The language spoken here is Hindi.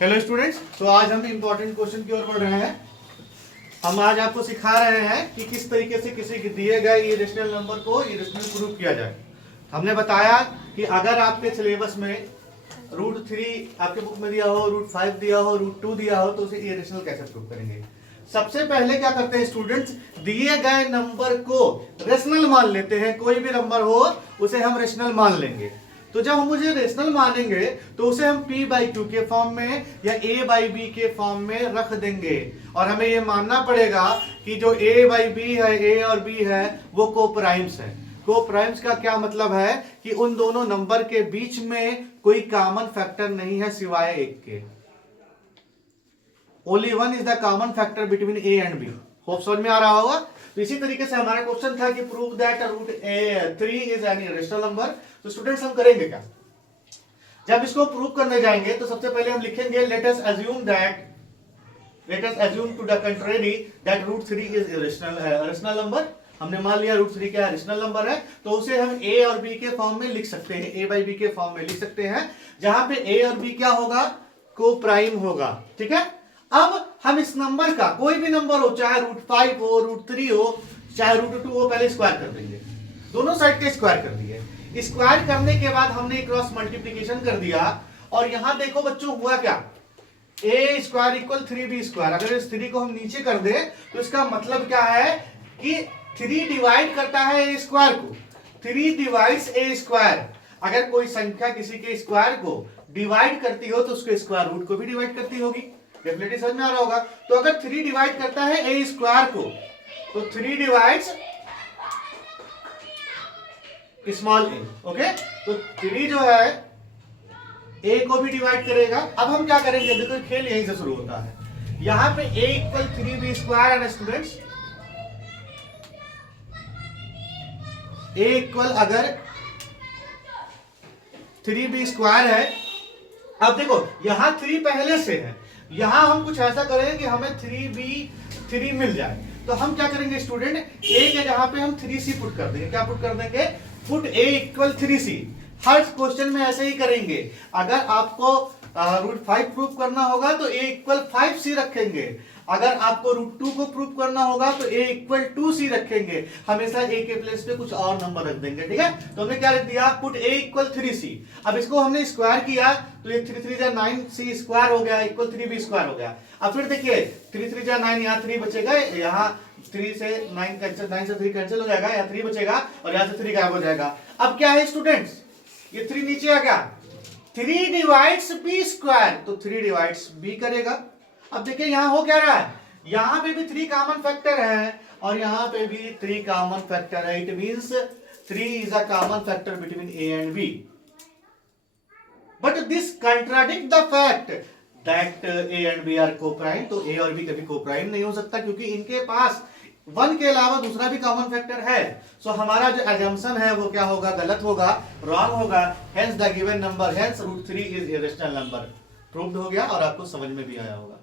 हेलो स्टूडेंट्स, तो आज हम इम्पोर्टेंट क्वेश्चन की ओर बढ़ रहे हैं। हम आज आपको सिखा रहे हैं कि किस तरीके से किसी दिए गए इरेशनल नंबर को इरेशनल प्रूव किया जाए। हमने बताया कि अगर आपके सिलेबस में √3 आपके बुक में दिया हो, √5 दिया हो, √2 दिया हो, तो उसे इरेशनल कैसे प्रूव करेंगे। सबसे पहले क्या करते हैं स्टूडेंट्स, दिए गए नंबर को रेशनल मान लेते हैं। कोई भी नंबर हो उसे हम रेशनल मान लेंगे। तो जब हम मुझे रेशनल मानेंगे तो उसे हम p/2 के फॉर्म में या a/b के फॉर्म में रख देंगे। और हमें यह मानना पड़ेगा कि जो a/b है, a और b है, वो कोप्राइम्स है। कोप्राइम्स का क्या मतलब है कि उन दोनों नंबर के बीच में कोई कॉमन फैक्टर नहीं है सिवाय एक के। Only one is the common factor between a and b। Hope समझ में आ रहा होगा। तो इसी तरीके से हमारा क्वेश्चन था कि prove that √3 is an irrational number. तो स्टूडेंट्स हम करेंगे क्या, जब इसको प्रूव करने जाएंगे तो सबसे पहले हम लिखेंगे let us assume to the contrary that √3 is irrational number. हमने मान लिया √3 क्या इरेशनल नंबर है, तो उसे हम a और b के फॉर्म में लिख सकते हैं, a/b के फॉर्म में लिख सकते हैं, जहां पे a और b क्या होगा, कोप्राइम होगा। ठीक है। अब हम इस नंबर का कोई भी नंबर हो, चाहे √5 हो, √3 हो, चाहे √2 हो, पहले स्क्वायर कर देंगे। दोनों साइड के स्क्वायर कर दिए। स्क्वायर करने के बाद हमने क्रॉस मल्टीप्लीकेशन कर दिया। और यहां देखो बच्चों हुआ क्या, a² = 3b²। अगर इस 3 को हम नीचे कर दे तो इसका मतलब क्या है कि 3 डिवाइड करता है a² को। 3 डिवाइड्स a²। अगर कोई संख्या किसी के स्क्वायर को डिवाइड करती हो तो उसके स्क्वायर रूट को भी डिवाइड करती होगी। डेफिनेटली समझ में आ रहा होगा। तो अगर 3 डिवाइड करता है a² को, तो 3 डिवाइड्स स्मॉल a। ओके, तो 3 जो है a को भी डिवाइड करेगा। अब हम क्या करेंगे, देखो खेल यहीं से शुरू होता है। यहां पे a = 3b² है स्टूडेंट्स। a अगर 3b² है, अब देखो यहां 3 पहले से है, यहां हम कुछ ऐसा करेंगे कि हमें 3b3 मिल जाए। तो हम क्या करेंगे स्टूडेंट, a के जहां पे हम 3c पुट कर देंगे। क्या पुट कर देंगे, put a = 3c। Her question में ऐसे ही करेंगे। अगर आपको √5 प्रूफ करना होगा तो a = 5c रखेंगे। अगर आपको √2 को प्रूफ करना होगा तो a = 2c रखेंगे। हमेशा a के प्लेस पे कुछ और नंबर रख देंगे। ठीक है, तो हमने क्या लिख दिया, पुट a = 3c। अब इसको हमने स्क्वायर किया तो ये 3 3 9c² हो गया, = 3b² हो गया। अब फिर देखिए 3 3 9, यहाँ 3 बचेगा, यहाँ 3 से 9 कैंसिल, 9 से 3 कैंसिल हो जाएगा, यहाँ 3 बचेगा और यहाँ से 3 गायब हो जाएगा। अब क्या है स्टूडेंट्स, ये 3 नीचे आ गया, 3 डिवाइड्स b², तो 3 डिवाइड्स b करेगा। अब देखिए यहां हो क्या रहा है, यहां पे भी 3 कॉमन फैक्टर है और यहां पे भी 3 कॉमन फैक्टर है। It means 3 is a common factor between a and b। But this contradict the fact that a and b are coprime. तो a और b कभी कोप्राइम नहीं हो सकता, क्योंकि इनके पास 1 के अलावा दूसरा भी कॉमन फैक्टर है। सो हमारा जो assumption है वो क्या होगा, गलत होगा, रॉन्ग होगा। Hence the given number, hence √3 is irrational number. Proved हो गया और आपको समझ में भी आया होगा।